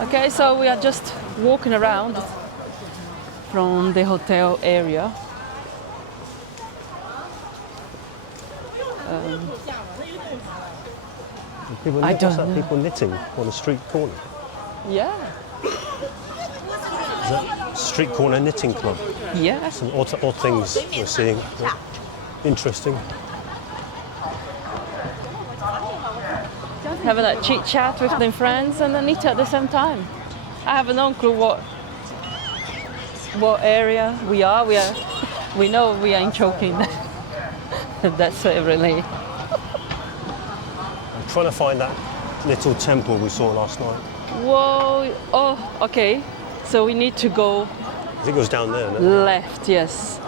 Okay, so we are just walking around from the hotel area. People, I don't what's that? know. People knitting on a street corner. Yeah, Is that street corner knitting club? yeah. Some odd things we're seeing. Yeah. Interesting. Having a chit chat with them friends and then eat at the same time. I have no clue what area we are. We know we are in Chongqing. That's it really. I'm trying to find that little temple we saw last night. Whoa! Oh, okay. So we need to go I think it was down there. No? left. Yes.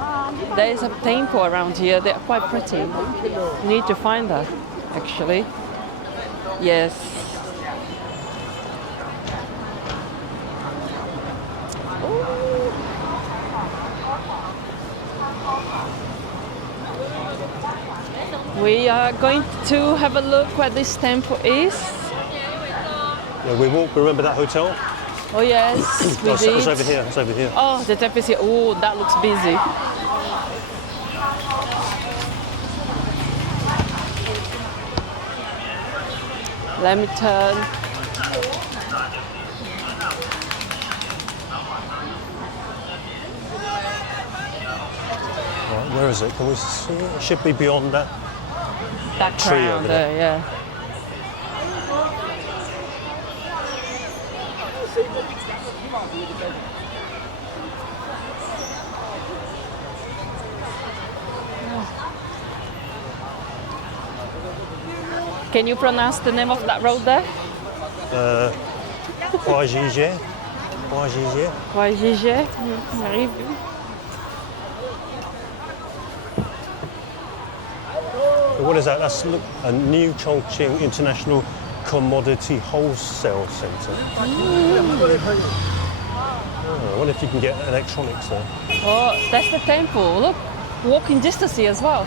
There is a temple around here. They are quite pretty. We need to find that, actually. Yes. We are going to have a look where this temple is. Yeah, we walked. Remember that hotel? Oh yes, we Oh, did. it's over here. It's over here. Oh, the temple is here. Oh, that looks busy. Let me turn. Right, where is it? Can we see it? It should be beyond that. That tree crown over there, there. yeah. Can you pronounce the name of that road there? Huajie. Yuzhong. What is that? That's a new Chongqing International Commodity Wholesale Centre. Oh, I wonder if you can get electronics there. Oh, that's the temple. Look, walking distance here as well.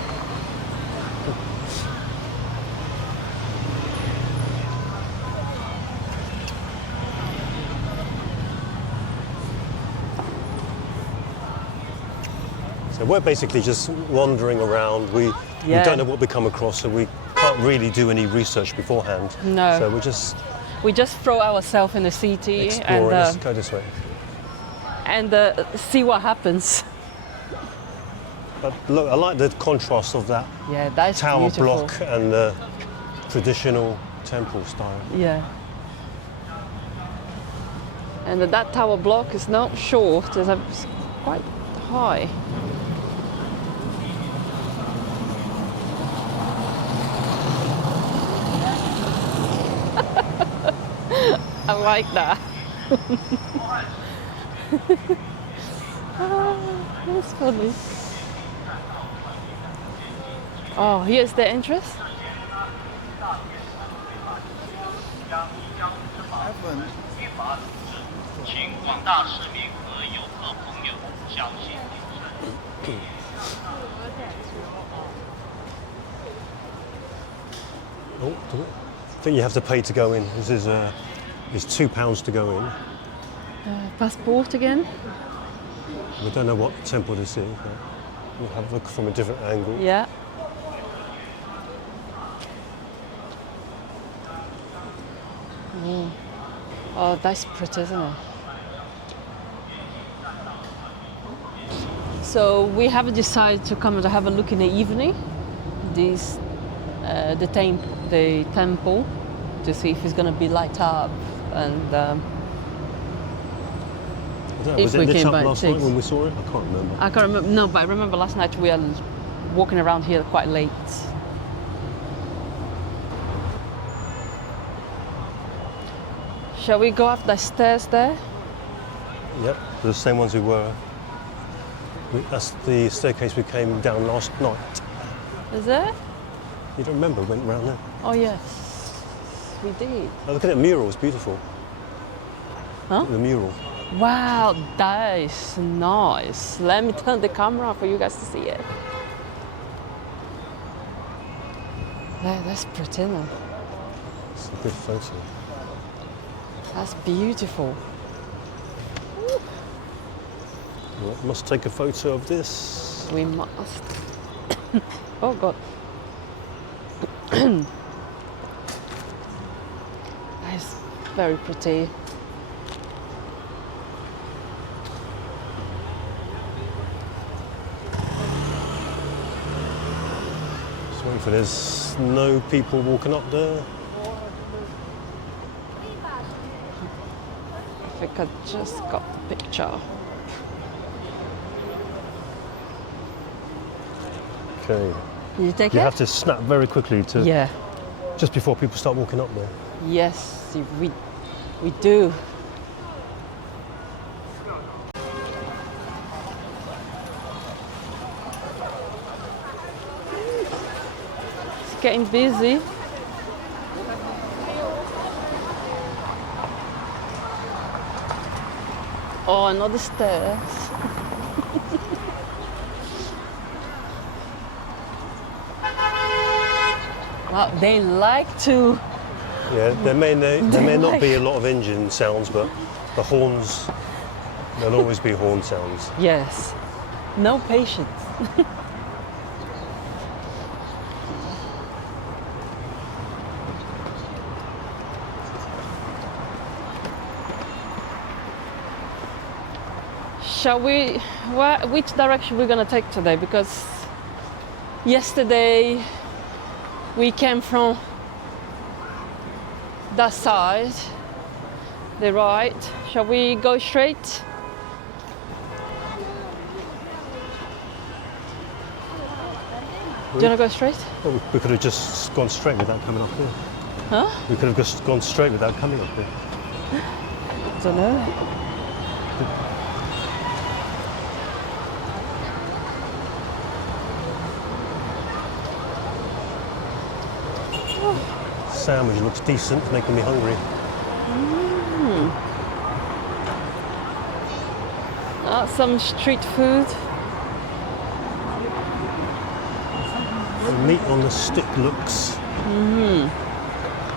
So we're basically just wandering around. We Yeah. don't know what we come across, so we can't really do any research beforehand. No. So we're just We just throw ourselves in the city exploring. Let's go this way. and see what happens. But look, I like the contrast of that Yeah, that's tower beautiful. block and the traditional temple style. Yeah. And that tower block is not short, it's quite high. I like that. That's funny. Oh, here's the entrance. 请广大市民和游客朋友小心谨慎。 Oh, I think you have to pay to go in. This is it's £2 to go in. Passport again? We don't know what temple this is, but we'll have a look from a different angle. Yeah. Oh, that's pretty, isn't it? So we have decided to come and have a look in the evening. This, the temple, to see if it's going to be light up and. If Was it we lit came up by last night six. when we saw it? I can't remember. I can't remember. No, but I remember last night we are walking around here quite late. Shall we go up the stairs there? Yep, the same ones we were. That's the staircase we came down last night. Is it? You don't remember? We went round there. Oh yes, we did. Oh, look at the mural. It's beautiful. Huh? The mural. Wow, that is nice. Let me turn the camera for you guys to see it. That's pretty, isn't it? It's a good photo. That's beautiful. Well, must take a photo of this. We must. Oh God. That's very pretty. Just waiting for there's no people walking up there. I think I just got the picture. Okay. Did you take You it? have to snap very quickly to Yeah. just before people start walking up there. Yes, we do. It's getting busy. Oh, another stairs. Wow, they like to. Yeah, there may not be a lot of engine sounds, but the horns, there'll always be horn sounds. Yes. No patience. Shall we? Which direction we're gonna take today? Because yesterday we came from that side, the right. Shall we go straight? Do you wanna go straight? Well, we could have just gone straight without coming up here. Huh? We could have just gone straight without coming up here. Don't know. Sandwich looks decent, making me hungry. Some street food. The meat on the stick looks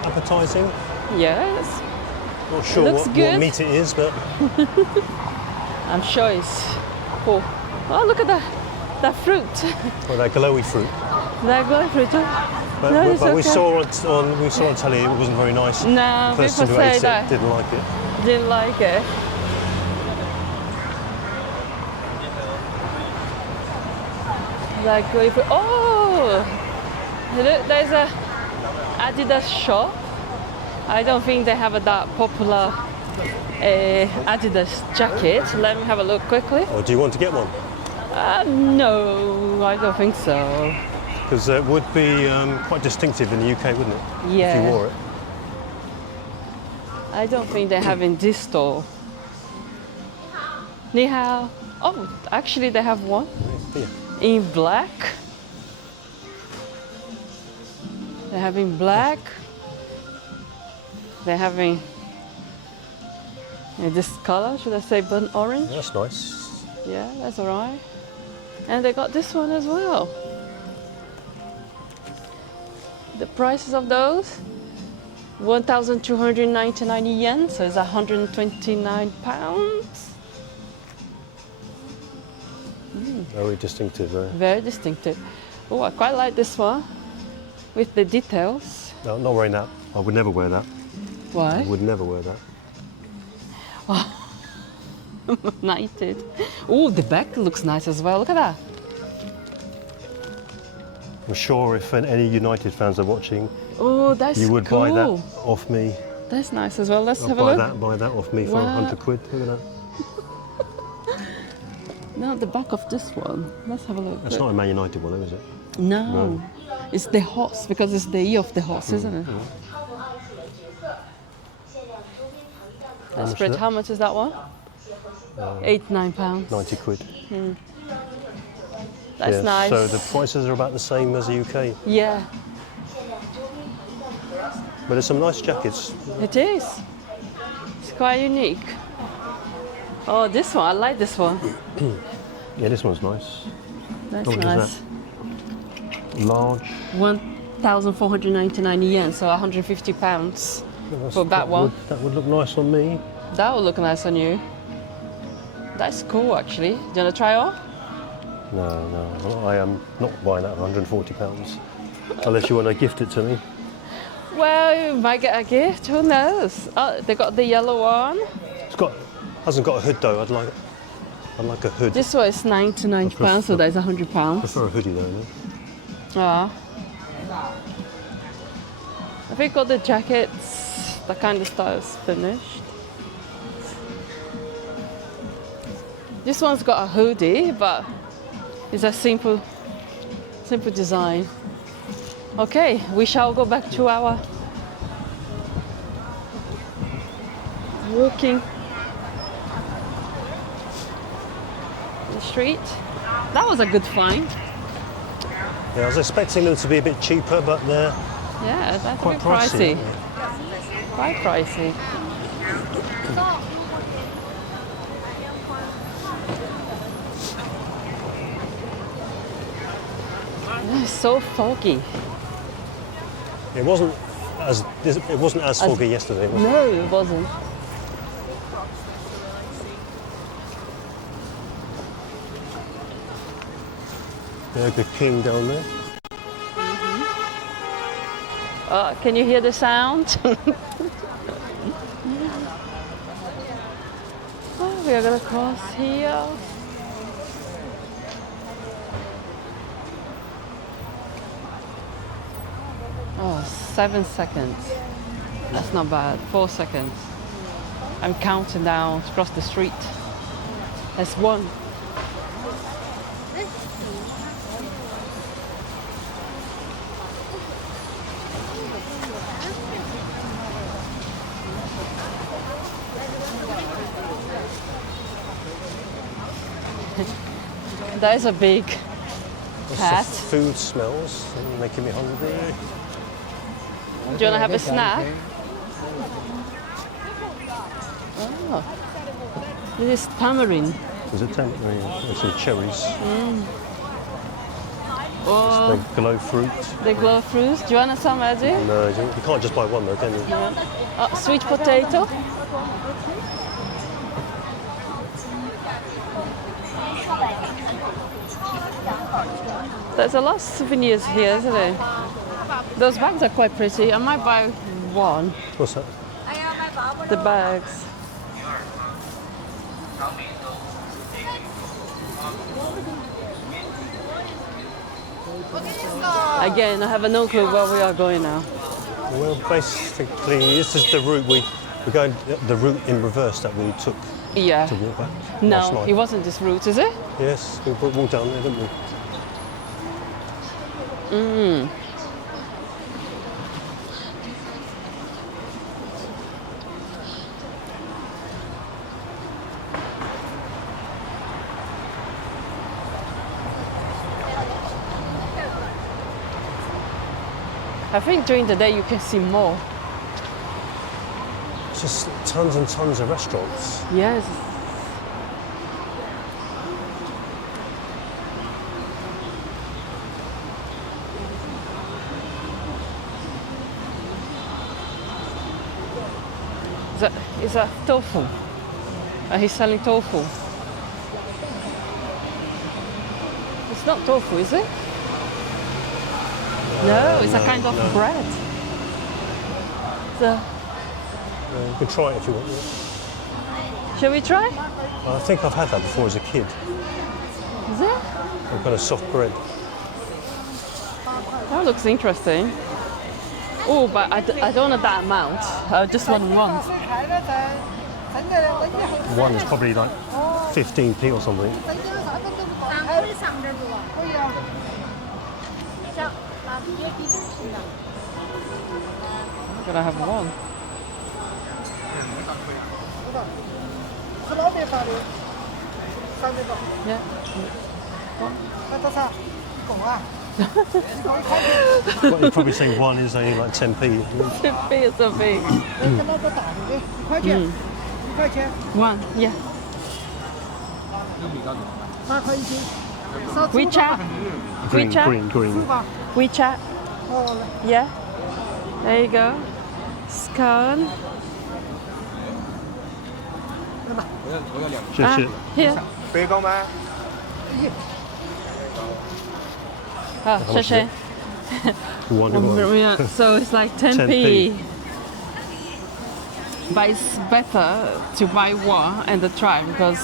appetising. Yes, Not sure Looks what good. meat it is, but I'm sure it's cool. Oh, look at that fruit. well, that glowy fruit. That going fruit too. But, No, it's but we okay. saw it on telly. It wasn't very nice. No, The person people who say ate that it didn't like it. didn't like it. That going fruit. Oh, look, there's a Adidas shop. I don't think they have that popular Adidas jacket. Let me have a look quickly. Or do you want to get one? No, I don't think so. Because it would be quite distinctive in the UK, wouldn't it? If Yeah. you wore it. I don't think they have in this store. Ni hao. Oh, actually they have one Yeah. in black. They have in black. They're having this color, should I say burnt orange? That's nice. Yeah, that's alright. And they got this one as well. The prices of those 1,299 yen, so it's 129 pounds. Very distinctive. Very distinctive. Oh, I quite like this one with the details. No, not wearing that. I would never wear that. I Why? would never wear that. United. Oh, the back looks nice as well. Look at that. I'm sure if any United fans are watching, Oh, that's you would cool. buy that off me. That's nice as well. Let's I'll have a buy look. buy that off me for Wow. 100 quid. Look at that. No, the back of this one. Let's have a look. That's not a Man United one, though, is it? No, No. it's the horse because it's the ear of the horse, isn't it? That's much great. is it? How much is that one? £8-9. 90 quid. That's Yeah, nice. So the prices are about the same as the UK. Yeah, But there's some nice jackets. it is. It's quite unique. Oh, this one. I like this one. Yeah, this one's nice. That's How much is nice. Large. 1,499 yen, so 150 pounds. For that one. That would look nice on me. That would look nice on you. That's cool, actually. Do you want to try on? No, I am not buying that at £140. Unless you want to gift it to me. Well, you might get a gift. Who knows? Oh, they got the yellow one. Hasn't got a hood though. I'd like a hood. This one is £99, so that's £100. I prefer a hoodie though. Ah. I think all the jackets, that kind of style is finished. This one's got a hoodie, but it's a simple design. Okay, we shall go back to our walking the street. That was a good find. Yeah, I was expecting them to be a bit cheaper, but they're Yeah, that's quite a bit pricey. aren't they? Quite pricey. It's so foggy. It wasn't as foggy yesterday, was it? No, it wasn't. Burger King down there. Can you hear the sound? Oh, we are gonna cross here. Oh, 7 seconds. That's not bad. 4 seconds. I'm counting down to cross the street. That's 1. That is a big hat. The food smells making me hungry. Do you want to have a snack? Oh, this is tamarind. Is it tamarind? There's some cherries. Oh, The glow fruit. the glow fruits. Do you want some, Eddie? No, you can't just buy one though, can you? Sweet potato. There's a lot of souvenirs here, isn't there? Those bags are quite pretty. I might buy one. What's that? The bags. Again, I have no clue where we are going now. Well, basically, this is the route we're going the route in reverse that we took Yeah. to walk back last No, night. it wasn't this route, is it? Yes, we walked down there, didn't we? I think during the day you can see more. It's just tons and tons of restaurants. Yes. Is that tofu? He's selling tofu. It's not tofu, is it? No, it's a kind of bread. So, You can try it if you want. shall we try? I think I've had that before as a kid. Is it? Some kind of soft bread. That looks interesting. Oh, but I don't want that amount. I just want one. One is probably like 15p or something. Can I have one? Yeah. What you're probably saying one is only like 10p. It's so big. One, yeah. WeChat. Green, WeChat. green, green. WeChat. Yeah. There you go. Scone. 谢谢。 Here. 杯糕吗？ Oh, 谢谢. One, one. Yeah, so it's like 10p. 10p. But it's better to buy one and try because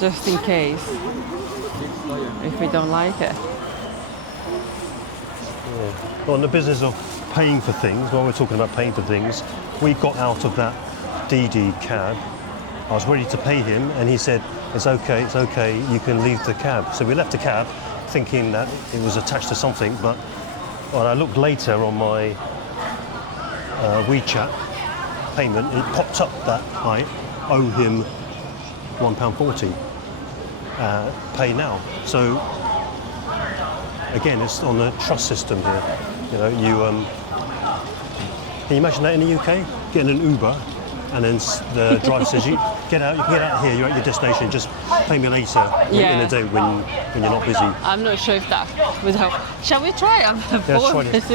just in case if we don't like it. Well, in the business of paying for things, while we're talking about paying for things, we got out of that DD cab. I was ready to pay him, and he said, it's okay, you can leave the cab. So we left the cab, thinking that it was attached to something, but when I looked later on my WeChat payment, it popped up that I owe him £1.40. Pay now. So again, it's on the trust system here. You know, can you imagine that in the UK? Getting an Uber, and then the driver says, "You get out. You can get out here. You're at your destination. Just pay me later in the day when you're not busy." I'm not sure if that would help. Shall we try? I'm try bored. this.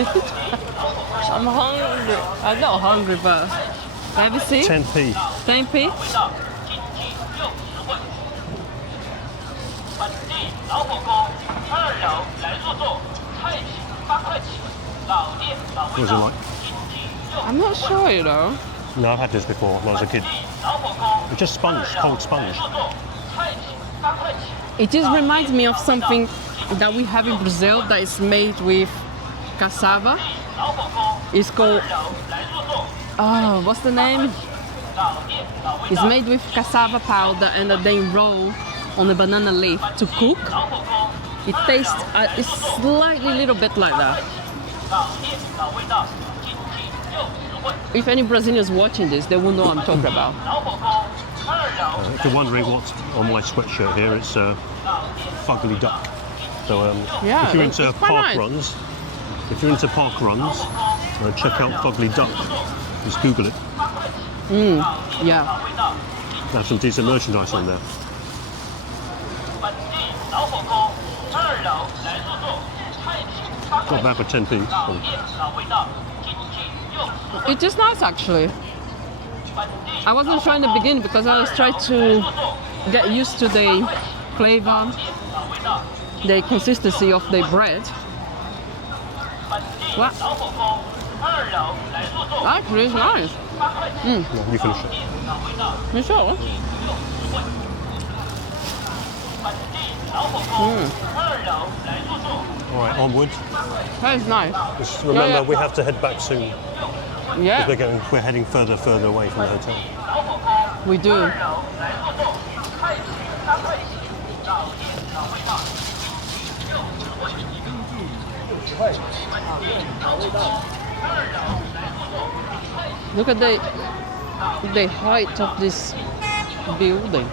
I'm hungry. I'm not hungry, but have you seen? 10p. 10p? 本地老火锅2楼来入座，菜品8块起，老店老味 What was it 道 like?，经济又 I'm not sure, you know. No, I've had this before when I was a kid. 老火锅 It's just sponge, cold sponge. 入座，菜品8块起。 It just reminds me of something that we have in Brazil that is made with cassava. It's called, oh, what's the name? It's made with cassava powder and then roll on a banana leaf to cook. It tastes, it's slightly little bit like that. If any Brazilians watching this, they will know what I'm talking about. If you're wondering what's on my sweatshirt here, it's fugly duck. So Yeah, if you're it's into quite park nice. runs, check out fugly duck. Just Google it. Yeah. They have some decent merchandise on there. 本地老火锅2楼来入座，菜品8块 Not bad for 10p. 老店老味道，经济又实惠。 It is nice actually. I wasn't sure in the beginning because I was trying to get used to the flavor, the consistency of the bread. What? 老火锅2楼来入座， Actually, it's nice. 8块起， No, you finish it. 老味道 You sure? 本地老火锅2楼来入座。 All right, onward. That is nice. Just remember, yeah. we have to head back soon. Yeah, We're heading further away from the hotel. we do. 2楼来入座，菜品3块起，老店老味道，经济又实惠。本地老火锅2楼来入座，菜品 Look at the height of this building.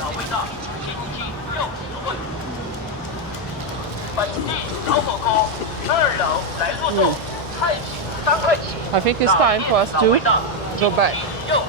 老味道，经济又实惠。本地老火锅2楼来入座，菜品3块起， I think it's time for us 老 to 味道， go back. 又